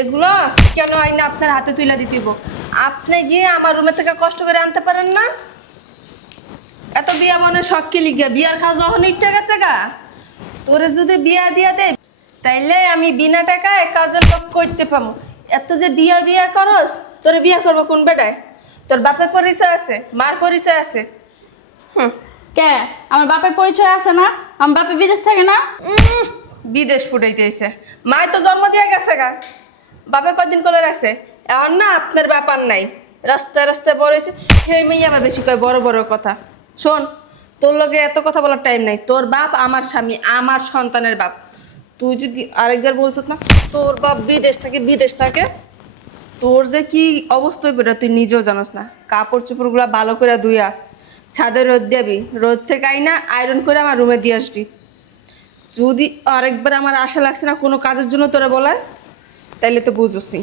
এগুলো কেন আইনা আপনার হাতে তুলে দিতেইব? আপনি গিয়ে আমার রুমে থেকে কষ্ট করে আনতে পারেন না? এত বিয়া মনে শখ কি লিগা? বিয়ার খাওয়া যখন ইটটা গেছে গা, তোরে যদি বিয়া দিয়া দে তাইলে আমি বিনা টাকায় কাজের লোক করতে পাবো। এত যে বিয়া বিয়া করস, তোরে বিয়া করবো কোন বেটায়? তোর বাপের পরিচয় আছে, মার পরিচয় আছে। কে আমার বাপের পরিচয় আছে না? আমার বাপে বিদেশ থাকে না? বিদেশ ফুটাইতেছে। মায় তো জন্ম দিয়ে গেছে গা, বাপে কয়দিন করে রাখছে। এখন না আপনার ব্যাপার নাই, রাস্তায় রাস্তায় বড় সেই মেয়ে আবার বেশি কয় বড় বড় কথা। শোন, তোর লগে এত কথা বলার টাইম নাই। তোর বাপ আমার স্বামী, আমার সন্তানের বাপ। তুই যদি আরেকবার বলছ না তোর বাপ বিদেশ থাকে, তোর যে কি অবস্থা হইবে তুই নিজেও জানোস না। কাপড় চোপড়গুলো ভালো করে ধুইয়া ছাদে রোদ দিবি, রোদ থেকে আইনা আয়রন করে আমার রুমে দিয়ে আসবি। যদি আরেকবার আমার আশা লাগছে না কোনো কাজের জন্য তোরা বলায়, তাইলে তো বুঝছি।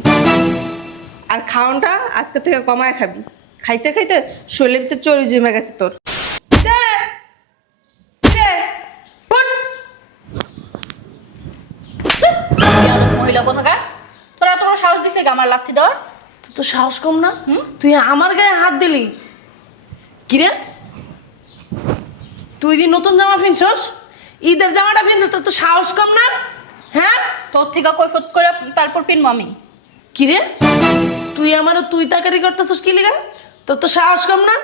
আর খাওয়ানটা আজকে থেকে কমায় খাবি। খাইতে খাইতে শরীরের ভিতরে চর্বি জমে গেছে তোর। মহিলা কোথাকার, তোরা তোমার সাহস দিছে আমার লাথি দেওয়ার? তুই তো সাহস কম না? তুই আমার গায়ে হাত দিলি কিরে? তুই দি নতুন জামা পিনছস, ঈদের জামাটা পিনছস, তোর তো সাহস কম না? হ্যাঁ, তোর থেকে কৈফত করে তারপর পিনবো আমি। কিরে তুই আমারও তুই তাকারি করতেছস কি লিগা? তোর তো সাহস কম না?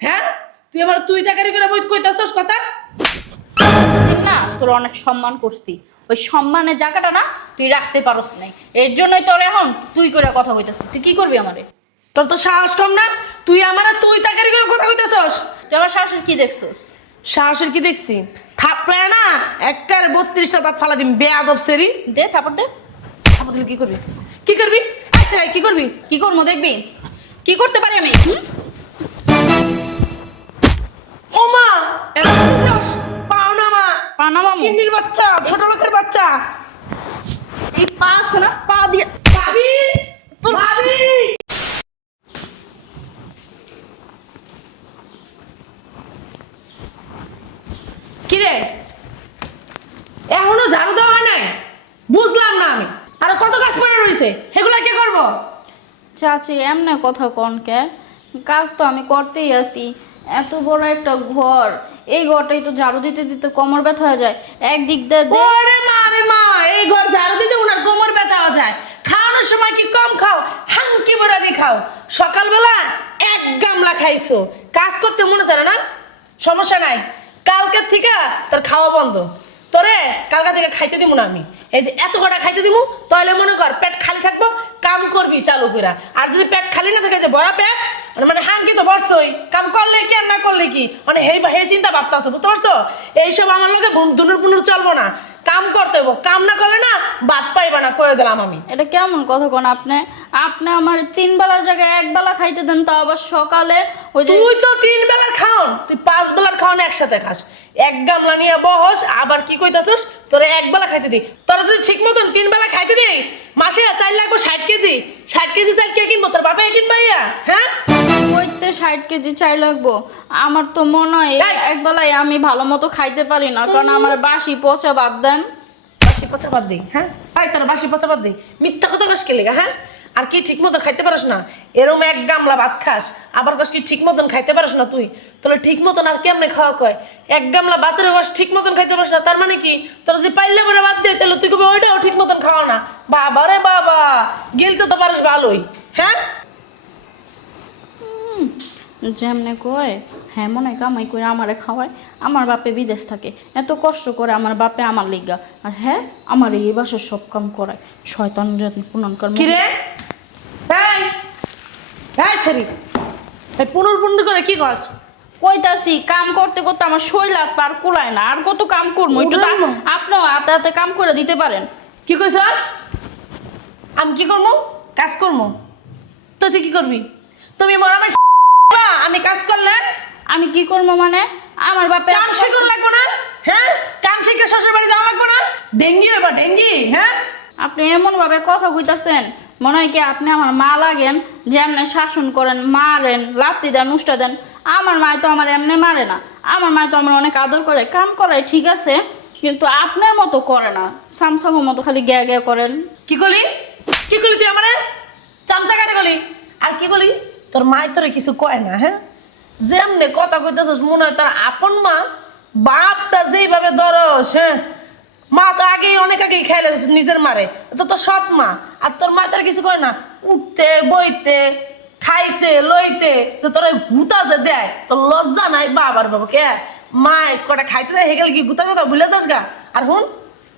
হ্যাঁ, তুই আমার তুই তাকারি করে বই কইতাছস কথা? দিন না তোর অনেক সম্মান করছি, ওই সম্মানের জায়গাটা না তুই রাখতে পারস নাই। এর জন্যই তোর এখন তুই করে কথা কইতাছিস। তুই কি করবি আমারে? তোর তো সাহস কম না? তুই আমার তুই তাকারি করে কথা কইতাছস? তুই আমার শাশুড়ি কি দেখছস? সাহসের কি দেখছি? থাপড়ায় না একটার 32টা দাঁত ফালা দিম বেয়াদব সেরি। দে থাপড় দে। থাপড় দিলে কি করবি? কি করবি? আচ্ছা কি করবি? কি করবো দেখবি? কি করতে পারি আমি? ও মা, পাও না মা, পানা মামু কিন্নির বাচ্চা, ছোট লোকের বাচ্চা। এই পা আছে না, পা দিয়ে ভাবি, ভাবি। কিরে এখনো ঝাড়ু দেওয়া হয় নাই? বুঝলাম না আমি। আর কত কাজ পড়ে রয়েছে, সেগুলা কে করবো? চাচি এমনি কথা কনকে, কাজ তো আমি করতেই আসি। এত বড় একটা ঘর, এই ঘরটাই তো ঝাড়ু দিতে দিতে কোমর ব্যথা হয়ে যায়। একদিক দিয়ে ওরে মা রে মা, এই ঘর ঝাড়ু দিতে উনার কোমর ব্যথা হয়ে যায়। খাওয়ানোর সময় কি কম খাও, হাঙ্কি বড়া দিয়ে খাও। সকালবেলা এক গামলা খাইছো, কাজ করতে মনে চায় না? সমস্যা নাই, কালকের থেকে তোর খাওয়া বন্ধ। তোরে কালকা থেকে খাইতে দিব না আমি। এই যে এত কটা খাইতে দিব, তাহলে মনে কর পেট খালি থাকবো, কাম করবি চালু করে। আর যদি পেট খালি না থাকে, যে ভরা পেট মানে হাঙ্কি তো বসছই, কাম করলে কি আর না করলে কি, মানে হে চিন্তা ভাবতেছো, বুঝতে পারছো? এইসব আমার লোকে দুনুর পুনুর চলবো না। কাম করতে হইব, কাম না করলে না বাদ পাইবা না, কয়ে দিলাম আমি। এটা কেমন কথা কোন আপনি? আপনি আমার 3 বেলার জায়গায় 1 বেলা খাইতে দেন, তা আবার সকালে। ওই যে তুই তো 3 বেলার খাওন, তুই 5 বেলার খাওন একসাথে খাস। এক গামলা নিয়ে বহস, আবার কি কইতাছস তোরে 1 বেলা খাইতে দি। তোরা যদি ঠিক মতন 3 বেলা খাইতে দেই, মাসে 4 লাগবো 60 কেজি। 60 কেজি চাল কে কিনবো? তোর বাবা কিনবা ইয়া? হ্যাঁ, কইতে 60 কেজি চাই লাগবো? আমার তো মনে হয় এই! এক বেলায় আমি ভালো মতো খাইতে পারি না, কারণ আমার বাসি পচা বাদ দেন। বাসি পচা বাদ দেই? হ্যাঁ, ভাই তোর বাসি পচা বাদ দেই? মিথ্যা কথা কস কে লিগা? হ্যাঁ, আর কি ঠিক মতো খাইতে পারস না? এরম এক গামলা ভাত খাস, আবার কস কি ঠিক মতন খাইতে পারস না? তুই তোর ঠিক মতন আর কেমনে খাওয়া কয়? এক গামলা ভাতের কস ঠিক মতন খাইতে পারস না, তার মানে কি তোর যদি পাইলে পরে বাদ দে, তাহলে তুই কবে ওইটাও ঠিক মতন খাওয়া না? বাবা রে বাবা, গিলতে তো পারিস ভালোই। হ্যাঁ, যেমনে কয় হ্যাঁ মনে হয় কামাই করে আমারে খাওয়ায়। আমার বাপে বিদেশ থাকে, এত কষ্ট করে আমার বাপে আমার লিগা, আর হ্যাঁ আমার এই বাসার সব কাম করায়। শয়তান পুননকর কি রে? এই এই সরি, এই পুনর পুনর করে কি কস? কইতাছি কাম করতে করতে আমার শরীর হাত পার কুলায় না, আর কত কাম করবো? একটু ওরে মা। আপনিও হাতে হাতে কাম করে দিতে পারেন। কি কইছস? আমি কি করবো? কাজ করবো? তুই কি করবি? তুমি মরামে আমি কাজ করলে আমি কি করবো মানে? আমার বাপে কাম শিখুন লাগবো না? হ্যাঁ, কাম শিখে শ্বশুর বাড়ি যাওয়া লাগবো না? ডেঙ্গি ব্যাপার ডেঙ্গি। হ্যাঁ, আপনি এমন ভাবে কথা কইতাছেন, মনে হয় কি আপনি আমার মা লাগেন, যে এমনি শাসন করেন, মারেন, লাত্তি দেন, উষ্টা দেন। আমার মা তো আমার এমনি মারে না, আমার মা তো আমার অনেক আদর করে, কাম করায় ঠিক আছে, কিন্তু আপনার মতো করে না। সামসামের মতো খালি গ্যা গ্যা করেন। কি করলি? কি করলি? তোর মাই তোরে কিছু কয় না, হ্যাঁ? যেমনে কথা কইতেছিস মনে হয় তার আপন মা। বাপটা যেইভাবে ধরস, হ্যাঁ, মা তো আগেই অনেক আগেই খেলে নিজের মারে, তো তোর সৎ মা। আর তোর মা তোর কিছু কয় না, উঠতে বইতে খাইতে লইতে, যে তোর গুতা যে দেয় তোর লজ্জা নাই? বাবার বাবা কে মায় কটা খাইতে দেয় হেগেলে কি গুতার কথা ভুলে যাস গা? আর হুন,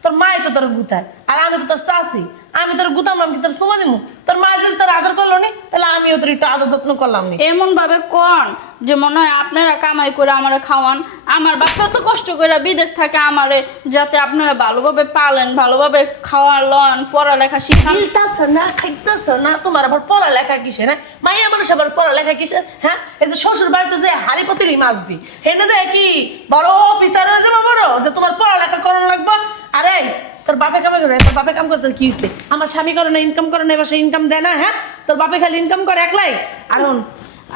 তোর মাই তো তোর গুতায়, আর আমি তো তোর চাষি, আমি তোর গুতাম না, কি তোর সুমা দিমু? তোর মা যদি তোর আদর করলো নি, তাহলে আমিও তোর একটু আদর যত্ন করলাম নি। এমন ভাবে কোন যে মনে হয় আপনারা কামাই করে আমারে খাওয়ান, আমার বাপা তো কষ্ট করে বিদেশ থাকে আমারে, যাতে আপনারা ভালোভাবে পালেন, ভালোভাবে খাওয়ান, পড়ালেখা শিখান। খাইতাছ না, খাইতাছ না, তোমার আবার পড়ালেখা কিসে? না মাইয়া মানুষ আবার পড়ালেখা কিসে? হ্যাঁ, এই যে শ্বশুর বাড়িতে যে হাড়ি পাতিলি মাছবি, হেনে যায় কি বড় অফিসার হয়ে যাবো বড়, যে তোমার পড়ালেখা করানো লাগবে? আরে তোর বাপে কামাই করে, তোর বাপে কাম করতে কি হইছে? আমার স্বামী করে না, ইনকাম করে না, এবার সে ইনকাম দেয় না? হ্যাঁ, তোর বাপে খালি ইনকাম করে একলাই। আর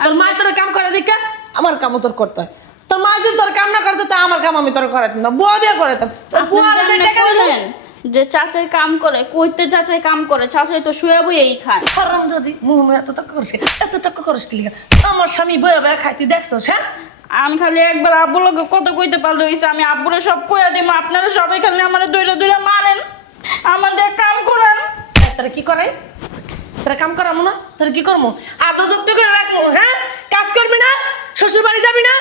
তোর মা তোর কাম করে দিকা, আমার কামও তোর করতে হয়। তোর মা যদি তোর কাম না করতো, তা আমার কাম আমি তোর করাতাম না, বুয়া দিয়ে করাতাম। তোর বুয়া আপনি যে জানেন টাকা দিলো, কইলেন যে চাচাই কাম করে, কইতে চাচাই কাম করে, চাচাই তো শুয়ে বইয়েই খায়। হারাম যদি মুহ এত টাকা করিস, এত টাকা করিস কি লিগা? আমার স্বামী বয়া বয়া খাই, তুই দেখছস? হ্যাঁ, আমি খালি একবার আব্বুর লগে কত কইতে পারলে হইছে, আমি আব্বুরে সব কইয়া দিমু, আপনারা সবাই খালি আমার দইরা দইরা মারেন, আমাদের কাম করান। তোরা কি করে? তোরা কাম করামো না? তোরা কি করবো? আদর যত্ন করে রাখবো, হ্যাঁ? কাজ করবি না? শ্বশুর বাড়ি যাবি না?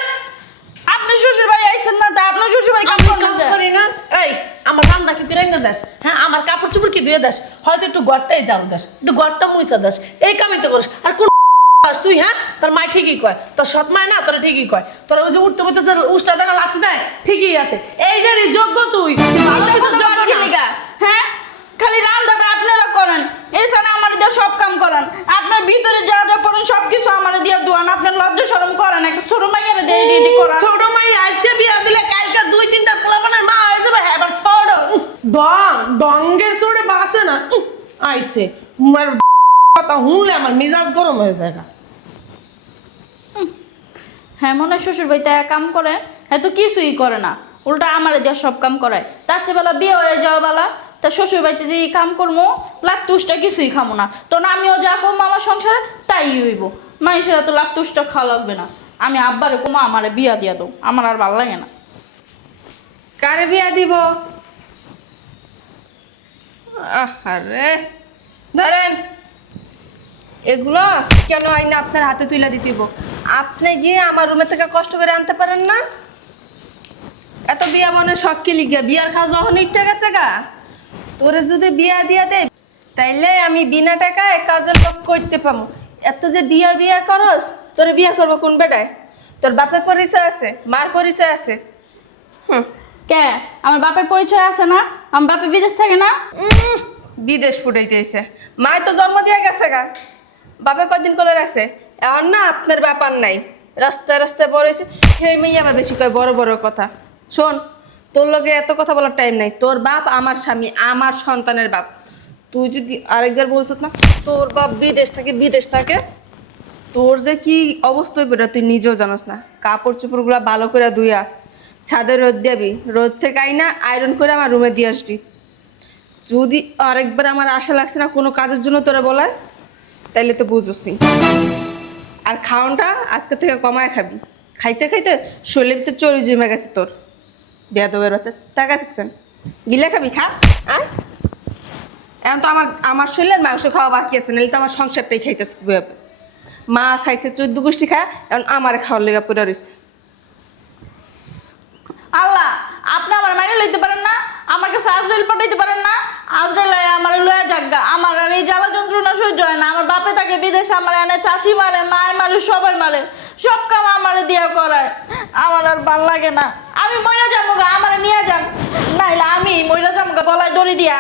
আপনি শ্বশুর বাড়ি আইছেন না, তা আপনার শ্বশুর বাড়ি কাম আমি করবেন কাম না? করি না? এই আমার রান্না কি তুই রান্না দাস? হ্যাঁ, আমার কাপড় চোপড় কি ধুয়ে দাস? হয়তো একটু ঘরটাই যাও দাস, একটু ঘরটা মুইছা দাস, এই কামই তো করিস। আর কোন তুই? হ্যাঁ, তোর মা ঠিকই কয়, তোর সৎ মায় না তোরা ঠিকই কয়, তোরা ওই যে উঠতে বলতে যে উষ্টা টাকা লাথি দেয়, ঠিকই আছে। এইটারই যোগ্য তুই, ভালো কিছু যোগ্য না। হ্যাঁ, খালি রান্নাটা আপনারা করেন, এছাড়া আমার দিয়ে সব কাম করেন, আপনার ভিতরে যা যা পড়েন সবকিছু আমার দিয়ে দুয়ান, আপনার লজ্জা শরম করেন, একটা ছোট মাইয়ারে দিয়ে রেডি করা। ছোট মাই আজকে বিয়া দিলে কালকে 2-3টা পোলাপানের মা হয়ে যাবে। হ্যাঁ, এবার ছোট ডং ডঙ্গের ছোড়ে বাসে না আইছে, আমার কথা শুনলে আমার মিজাজ গরম হয়ে যায়। হ্যাঁ, মনে হয় শ্বশুর বাড়িতে কাম করে, হ্যাঁ তো কিছুই করে না, উল্টা আমারে দিয়ে সব কাম করায়। তার চেয়ে বেলা বিয়ে হয়ে যাওয়া বেলা তা শ্বশুর বাড়িতে যে কাম করবো লাকতুসটা কিছুই খামো না, তো আমিও যা করবো আমার সংসারে তাই হইব, মানুষেরা তো লাকতুসটা খাওয়া লাগবে না। আমি আব্বারে কমা আমারে বিয়া দিয়া দাও, আমার আর ভালো লাগে না। কারে বিয়া দিব? আরে ধরেন, এগুলো কেন আইনা আপনার হাতে তুলে দিতেইব? আপনি গিয়ে আমার রুমে থেকে কষ্ট করে আনতে পারেন না? এত বিয়া বনের শখ কি লিগা? বিয়ার খাওয়া যখন ইটটা গেছে গা, তোরে যদি বিয়া দিয়া দে, তাইলে আমি বিনা টাকায় কাজের লোক করতে পাবো। এত যে বিয়া বিয়া করস, তোরে বিয়া করবো কোন বেটায়? তোর বাপের পরিচয় আছে, মার পরিচয় আছে। হুম, কে আমার বাপের পরিচয় আছে না? আমার বাপে বিদেশ থাকে না? বিদেশ ফুটাইতেছে। মায় তো জন্ম দিয়ে গেছে গা, বাপে কয়দিন করে রাখছে। এখন না আপনার ব্যাপার নাই, রাস্তায় রাস্তায় বড় হয়েছে, সেই মেয়ে আবার বেশি কয় বড় বড় কথা। শোন, তোর লগে এত কথা বলার টাইম নাই। তোর বাপ আমার স্বামী, আমার সন্তানের বাপ। তুই যদি আরেকবার বলছ না তোর বাপ বিদেশ থাকে, তোর যে কি অবস্থা হইবে তুই নিজেও জানোস না। কাপড় চোপড়গুলো ভালো করে ধুইয়া ছাদে রোদ দিবি, রোদ থেকে আইনা আয়রন করে আমার রুমে দিয়ে আসবি। যদি আরেকবার আমার আশা লাগছে না কোনো কাজের জন্য তোরা বলায়, তাইলে তো বুঝছি। আর খাওয়ানটা আজকে থেকে কমায় খাবি। খাইতে খাইতে শরীরের ভিতরে চর্বি জমে গেছে তোর। বেয়াদবের বাচ্চা, টাকা আছে কেন? গিলে খাবি, খা। এখন তো আমার শরীরের মাংস খাওয়া বাকি আছে, নাহলে তো আমার সংসারটাই খাইতেছে। মা খাইছে 14 গোষ্ঠী খায়, এখন আমার খাওয়ার লেগে পড়ে রয়েছে। আল্লাহ, আপনি আমার মাইনে লইতে পারেন না? আমার কাছে আজরাইল পাঠাইতে পারেন না? আজরাইল আমার লয়া জাগা, আমার আর এই জ্বালা যন্ত্রণা সহ্য হয় না। আমার বাপে তাকে বিদেশে আমার এনে চাচি মারে, মায় মারে, সবাই মারে, সব কাম আমার দিয়া করায়। আমার আর ভাল লাগে না, আমি মইরা যাবো গা, আমার নিয়ে যান, নাইলে আমি মইরা যাবো গা গলায় দড়ি দিয়া।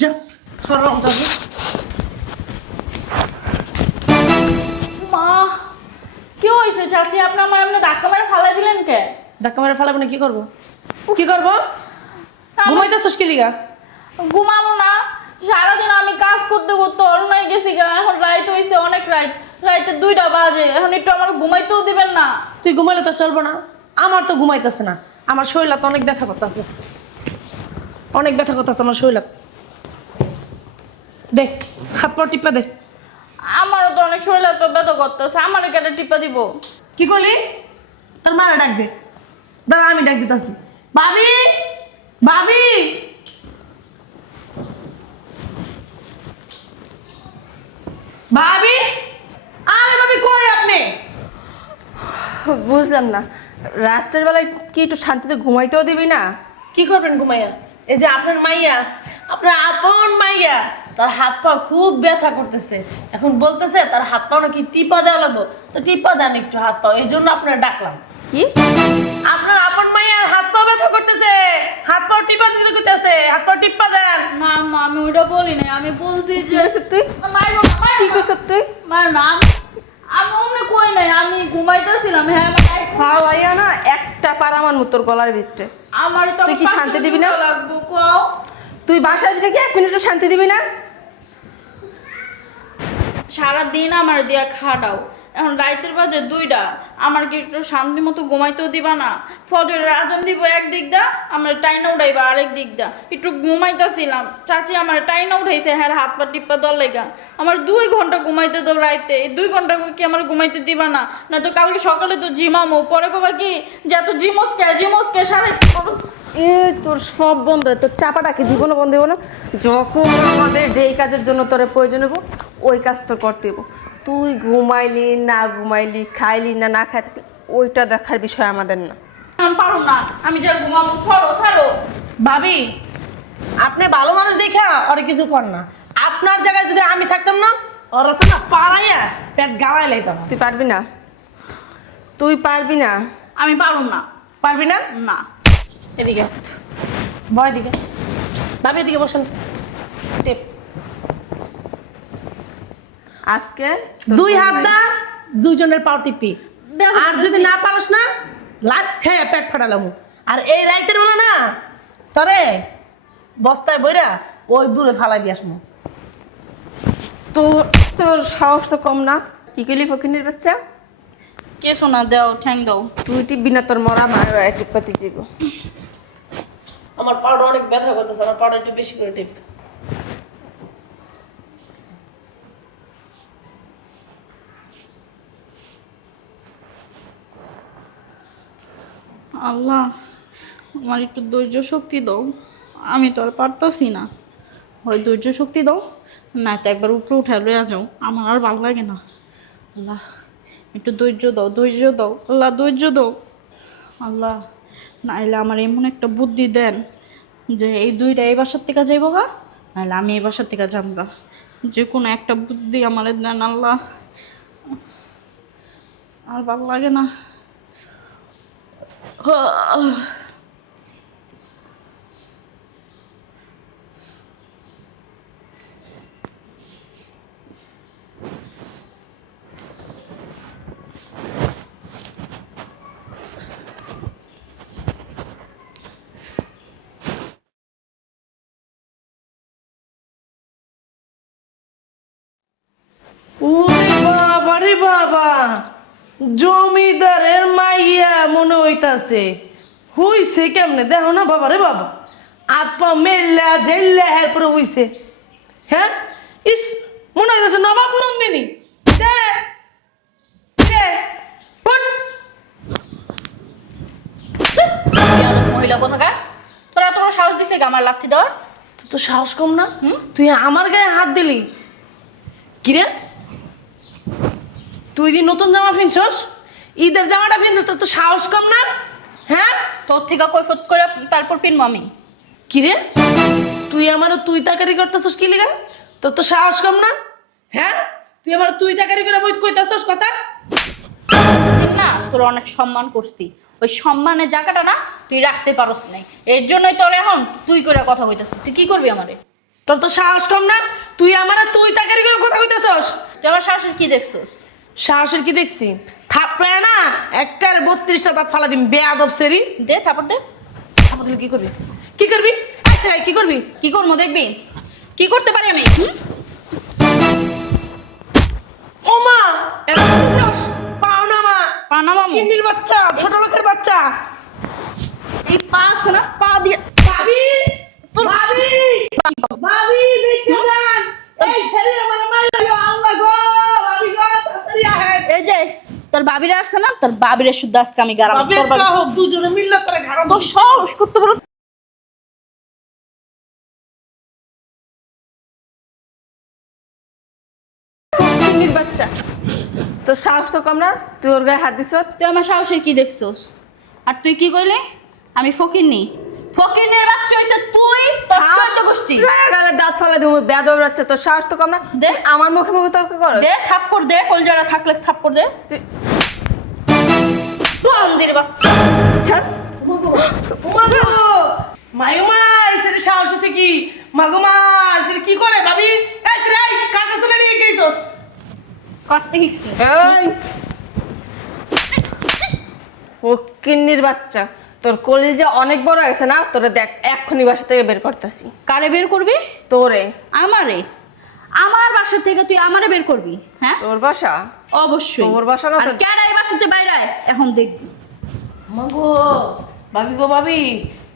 যা হারাম যাবি। মা, কি হয়েছে চাচি? আপনি আমার এমনি ধাক্কা মেরে ফালাই দিলেন কে? ধাক্কা মেরে ফেলাবো না, কি করবো? কি করবো? ঘুমাইতেছিস কি লিগা? ঘুমাবো না, সারাদিন আমি কাজ করতে করতে অন্যায় গেছি গা, এখন রাইত হয়েছে, অনেক রাইতে 2টা বাজে, এখন একটু আমার ঘুমাইতেও দিবেন না? তুই ঘুমাইলে তো চলবো না, আমার তো ঘুমাইতেছে না, আমার শরীর তো অনেক ব্যথা করতেছে, অনেক ব্যথা করতেছে আমার শরীর। দেখ হাত পা টিপা দে। আমারও তো অনেক শরীর তো ব্যথা করতেছে, আমারে কেটে টিপা দিব। কি করলি? তোর মারা ডাক দে। দাঁড়া আমি ডাক দিতেছি। ভাবি, ভাবি, ভাবি, আরে ভাবি কই আপনি? বুঝলাম না, রাত্রের বেলায় কি একটু শান্তিতে ঘুমাইতেও দিবি না? কি করবেন ঘুমাইয়া? এই যে আপনার মাইয়া, আপনার আপন মাইয়া, তার হাত পা খুব ব্যথা করতেছে। এখন বলতেছে তার হাত পা নাকি টিপা দেওয়া লাগবে। তো টিপা দেন একটু হাত পা, এই জন্য আপনার ডাকলাম। কি? আপনার আপন মাইয়ার হাত পা ব্যথা করতেছে, হাত পা টিপা দিতে কইতাছে, হাত পা টিপা দেন। না মা, আমি ওইটা বলি নাই, আমি বলছি কি যে কইছিস তুই? মারবো না, মারবো কি না। কইছিস তুই? মার না, আমি অমনি কই নাই, আমি ঘুমাইতেছিলাম। হ্যাঁ ফালাইয়া না একটা পারামান মতোর গলার ভিতরে। আমার তো তুই কি শান্তি দিবি না? লাগবো কও। তুই বাসায় থেকে 1 মিনিটও শান্তি দিবি না? সারাদিন আমার দিয়া খাটাও, এখন রাইতের বাজে 2টা, আমার কি একটু শান্তি মতো ঘুমাইতেও দিবা না? ফজরের আজান দিব একদিক দা, আমার টাইনা উঠাইবা আরেক দিক দা। একটু ঘুমাইতেছিলাম, চাচি আমার টাইনা উঠাইছে, হ্যাঁ হাত পা টিপ্পা দল লেগা। আমার 2 ঘন্টা ঘুমাইতে দাও রাইতে, এই 2 ঘন্টা কি আমার ঘুমাইতে দিবা না? না তো কালকে সকালে তো জিমামো, পরে কবা কি যে এত জিমসকে সাড়ে এ তোর সব বন্ধ, তোর চাপাটাকে জীবনে বন্ধ দেবো না। যখন আমাদের যেই কাজের জন্য তোর প্রয়োজন হবো ওই কাজ তোর করতে হবো। তুই ঘুমাইলি না ঘুমাইলি, খাইলি না না খাই থাকলি, ওইটা দেখার বিষয় আমাদের না। আমি পারো না, আমি যা ঘুমাবো। সরো সরো। ভাবি, আপনি ভালো মানুষ দেখা আর কিছু কর না। আপনার জায়গায় যদি আমি থাকতাম না, ওর রাস্তা না পাড়াইয়া পেট গাওয়াই লাইতাম। তুই পারবি না, তুই পারবি না। আমি পারো না। পারবি না? না। এদিকে ভয় দিকে, ভাবি এদিকে বসেন। টেপ আজকে 2 হাত দা, 2 জনের পাও টিপি। আর যদি না পারস না, লাথে পেট ফাটালাম। আর এই রাইতের বেলা না তরে বস্তায় বইরা ওই দূরে ফালাই দিয়ে আসবো। তোর তোর সাহস তো কম না। কি করলি ফকিনের বাচ্চা? কে শোনা দাও, ঠ্যাং দাও। তুই টিপবি না, তোর মরা মার টিপাতে যাবো। আমার পাউডার অনেক ব্যথা করতেছে, আমার পাউডার একটু বেশি করে টিপ। আল্লাহ, আমার একটু ধৈর্য শক্তি দাও, আমি তো আর পারতাছি না। হয় ধৈর্য শক্তি দাও, না তো একবার উপরে উঠে লইয়া যাও, আমার আর ভালো লাগে না। আল্লাহ একটু ধৈর্য দাও, ধৈর্য দাও আল্লাহ, ধৈর্য দাও আল্লাহ। নাইলে আমার এমন একটা বুদ্ধি দেন যে এই 2টা এই বাসার থেকে যাইব গা, নাহলে আমি এই বাসার থেকে যাবো গা। যে কোনো একটা বুদ্ধি আমার দেন আল্লাহ, আর ভালো লাগে না। ওরে বাবা রে বাবা, জমিদারের মাইয়া মনে হইতাছে। হইছে কেমনে দেখো না বাবা রে বাবা, হাত পা মেললা জেললা এরপরে হইছে। হ্যাঁ ইস, মনে হইতাছে নবাব নন্দিনী। দে, দে, উঠ। মহিলা কোথাকার, তোরা তোমার সাহস দিছে আমার লাথি দেওয়ার? তোর তো সাহস কম না? তুই আমার গায়ে হাত দিলি কিরে? তুই দি নতুন জামা কিনছস, ঈদের জামাটা কিনছস, তোর তো সাহস কম না? হ্যাঁ তোর থেকে কৈফত করে তারপর পিনবো আমি। কিরে তুই আমারও তুই তাকারি করতেছস কি লিগা? তোর তো সাহস কম না? হ্যাঁ তুই আমার তুই তাকারি করে বই কইতাছস কথা? দিন না তোর অনেক সম্মান করছি, ওই সম্মানের জায়গাটা না তুই রাখতে পারস নাই, এর জন্যই তোর এখন তুই করে কথা কইতাছিস। তুই কি করবি আমারে? তোর তো সাহস কম না? তুই আমারে তুই তাকারি করে কথা কইতাছস? তুই আমার শাশুড়ি কি দেখছস? সাহসের কি দেখছি? থাপড়ায় না একটার 32টা দাঁত ফালা দিম বেয়াদব সেরি। দে থাপড় দে। থাপড় দিলে কি করবি? কি করবি? আচ্ছা কি করবি? কি করবো দেখবি কি করতে পারি আমি। ও মা, এরকম করছস? পাও না মা, পানা মামু কিন্নির বাচ্চা, ছোট লোকের বাচ্চা। এই পা আছে না, পা দিয়ে ভাবি, ভাবি, ভাবি দেখে যান। এই তোর বাবিরা আছে না, তোর বাবিরে শুদ্ধ আজকে আমি গারাম। বাপের তোর বাবি কা হোক দুজনে মিললে তোরা ঘাড় তো সাহস করতে বড়। ফকিন্নির বাচ্চা, তোর সাহস তো কম না, তুই ওর গায়ে হাত দিছ। তুই আমার সাহসের কি দেখছস? আর তুই কি কইলে আমি ফকিন্নি? ফকিন্নির বাচ্চা হইছে তুই, তোর চৈত্য গোষ্ঠী। গালে দাঁত ফালা দিব, বেয়াদব বাচ্চা, তোর সাহস তো কম না। দে। তুই আমার মুখে মুখে তর্ক কর। দে থাপ্পড় দে, কলজারা থাকলে থাপ্পড় দে। তুই বান্দির বাচ্চা। ছাড়। মাগো মায়ো মা এসে সাহস আছে কি? মাগো মা এসে কি করে ভাবি? এই রে এই কাগজ তুলে নিয়ে গেছস। কাটতে শিখছি। এই ফকিন্নির বাচ্চা, তোর কলিজা অনেক বড় হয়েছে না, তোরে দেখ এক্ষুনি বাসা থেকে বের করতেছি। কারে বের করবি? তোরে। আমারে? আমার বাসা থেকে তুই আমারে বের করবি? হ্যাঁ তোর বাসা? অবশ্যই। তোর বাসা না তো? আর কেডা এই বাসাতে বাইরে আয়? এখন দেখবি। মাগো ভাবি গো ভাবি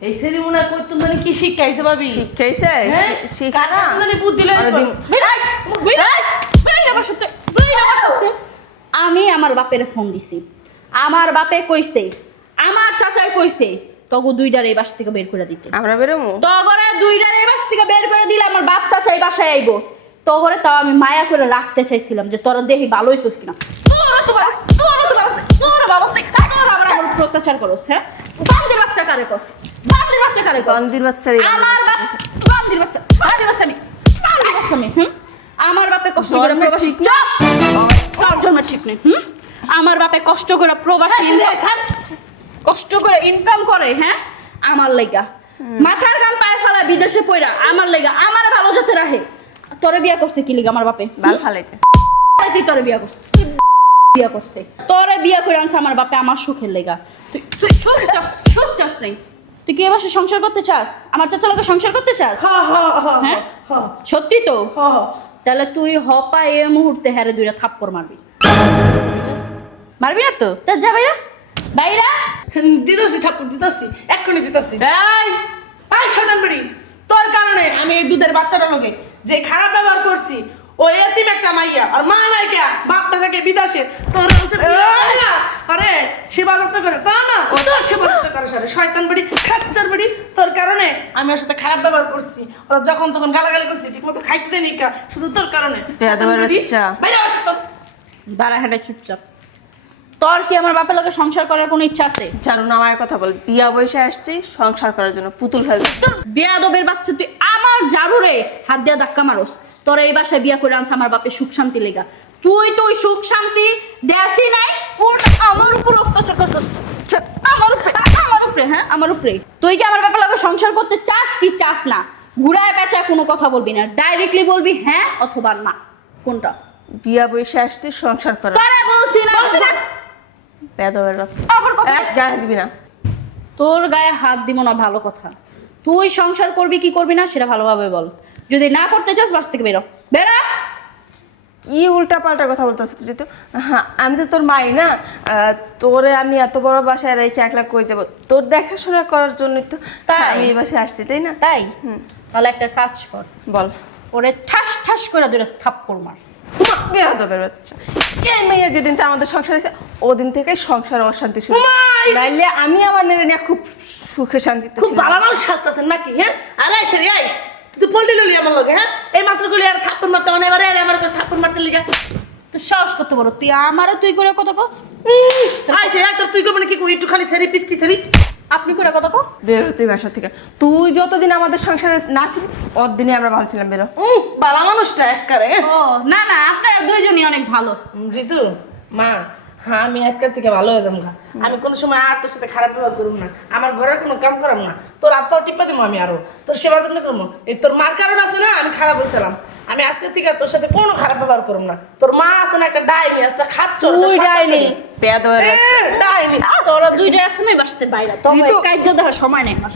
এই সেরিমনি কই তুমি জানি কি শিখাইছে ভাবি? শিখাইছে? হ্যাঁ? শিখা না। কার কাছে জানি বুদ্ধি লইছ? আরে দিন- আমি আমার বাপের ফোন দিছি, আমার বাপে কইছে, আমার চাচাই কইছে তগো দুইটার এই বাসা থেকে বের করে দিতে। আমরা বেরোবো? তগরে দুইটার এই বাসা থেকে বের করে দিলে আমার বাপ চাচা এই বাসায় আইবো। তগরে তাও আমি মায়া করে রাখতে চাইছিলাম যে তোরা দেখি ভালো হইছিস কিনা। আমার উপর অত্যাচার করস। হ্যাঁ বান্দির বাচ্চা কারে কস? বান্দির বাচ্চা কারে কস? বান্দির বাচ্চারে আমার বাপ বান্দির বাচ্চা, বান্দির বাচ্চা আমি, বান্দির বাচ্চা আমি। আমার বাপে কষ্ট করে জন্মের প্রবাসী, ঠিক না? তোর জন্মের ঠিক নেই। আমার বাপে কষ্ট করে প্রবাসী কষ্ট করে ইনকাম করে। হ্যাঁ আমার লেগা মাথার গাম পায়ে ফেলা বিদেশে পয়রা আমার লেগা, আমার ভালো যাতে রাহে। তোরে বিয়া করতে কি লিগা আমার বাপে? বাল ফালাইতে। তুই তোরে বিয়া করছিস, বিয়া করতে তোরে বিয়া করে আনছে আমার বাপে আমার সুখের লেগা। তুই তুই সুখ চাস, সুখ চাস নাই? তুই কি এবার সংসার করতে চাস? আমার চাচা লোকে সংসার করতে চাস? হ্যাঁ সত্যি তো? তাহলে তুই হপা এ মুহূর্তে হ্যারে দুইটা থাপ্পড় মারবি। মারবি না তো? তা যা বাইরা, বাইরা। দিতাছি ঠাকুর দিতাছি এক্ষুনি দিতাছি। এই এই শয়তান বেড়ি, তোর কারণে আমি এই দুধের বাচ্চাটার লগে যে খারাপ ব্যবহার করছি, ও এতিম একটা মাইয়া আর মা নাই কে, বাপটা থেকে বিদেশে। তোর হচ্ছে আরে সেবা যত্ন করে তা না, তোর সেবা যত্ন করে সারে শয়তান বেড়ি, খাচ্চার বেড়ি। তোর কারণে আমি ওর সাথে খারাপ ব্যবহার করছি, ওরা যখন তখন গালাগালি করছি, ঠিক মতো খাইতে দেনি কা, শুধু তোর কারণে। বেয়াদবের বাচ্চা। বাইরে আসো তো। দাঁড়া হেঁটে চুপচাপ। তোর কি আমার বাপের লোকে সংসার করার কোনো ইচ্ছা আছে? চারু না আমার কথা বল, বিয়া বসে আসছি সংসার করার জন্য, পুতুল ফেলবে। তোর বেয়াদবের বাচ্চা, তুই আমার জারুরে হাত দিয়া ধাক্কা মারস। তোর এই বাসায় বিয়া করে আনছে আমার বাপের সুখ শান্তি লেগা। তুই তুই সুখ শান্তি দেয়াসি নাই, উল্টা আমার উপর অত্যাচার করছিস। আমার উপরে, আমার উপরে, হ্যাঁ আমার উপরে। তুই কি আমার বাপের লোকে সংসার করতে চাস কি চাস না? ঘুরায় পেঁচায় কোনো কথা বলবি না, ডাইরেক্টলি বলবি হ্যাঁ অথবা না। কোনটা? বিয়া বসে আসছি সংসার করার। তোরে বলছি না? বেয়াদবের বাচ্চা। আবার কথা। গায়ে দিবি না। তোর গায়ে হাত দিব না ভালো কথা। তুই সংসার করবি কি করবি না সেটা ভালোভাবে বল। যদি না করতে চাস বাস থেকে বেরো, বেরা। ই উল্টা পাল্টা কথা বলতেছ তুই তো। হ্যাঁ আমি তো তোর মাই না, তোরে আমি এত বড় বাসায় রেখে একলা কই যাব? তোর দেখাশোনা করার জন্যই তো তাই? আমি এই বাসায় আসছি, তাই না? তাই তাহলে একটা কাজ কর, বল। ওরে ঠাস ঠাস করে দুটো থাপ্পড় মার। বেয়াদবের বাচ্চা। এই মেয়ে যেদিন থেকে আমাদের সংসার হয়েছে ওদিন থেকে সংসার অশান্তি শুরু। নাইলে আমি আমার নেড়ে নিয়ে খুব সুখে শান্তিতে খুব ছিলাম। ভালো মানুষ শাস্তাছেন নাকি? হ্যাঁ আরে সেরি আই তুই পল্টি ললি আমার লগে। হ্যাঁ এই মাত্র গুলি আর থাপ্পড় মারতে মানে এবারে আমার কাছে থাপ্পড় মারতে লিগা তো সাহস করতে বড়, তুই আমারও তুই করে কত কস? আই সে তোর তুই কো মানে কি কই একটু খালি সেরি পিস কি সেরি আপনি করে কত কো? বের হতে বাসা থেকে। তুই যতদিন আমাদের সংসারে না ছিলি অতদিনই আমরা ভালো ছিলাম। বেরো। ভালো মানুষটা একবারে। ও না না, আপনারা দুইজনই অনেক ভালো। ঋতু মা, হ্যাঁ আমি আজকের থেকে ভালো হয়ে যাবো। আমি কোনো সময় আর তোর সাথে খারাপ ব্যবহার করবো না, আমার ঘরের কোনো কাম করাম না, তোর আত্মাও টিপা দেবো আমি, আরো তোর সেবা যত্ন করবো। এই তোর মার কারণ আছে না আমি খারাপ হয়েছিলাম, আমি আজকের থেকে তোর সাথে কোনো খারাপ ব্যবহার করবো না। তোর মা আছে না একটা ডাইনি, একটা খাচ্ছ তুই ডাইনি বেয়াদবের বাচ্চা। ডাইনি। তোরা দুইটা আছে না বাসতে বাইরে, তো জিতু। কাজ দেওয়ার সময় নেই আমার।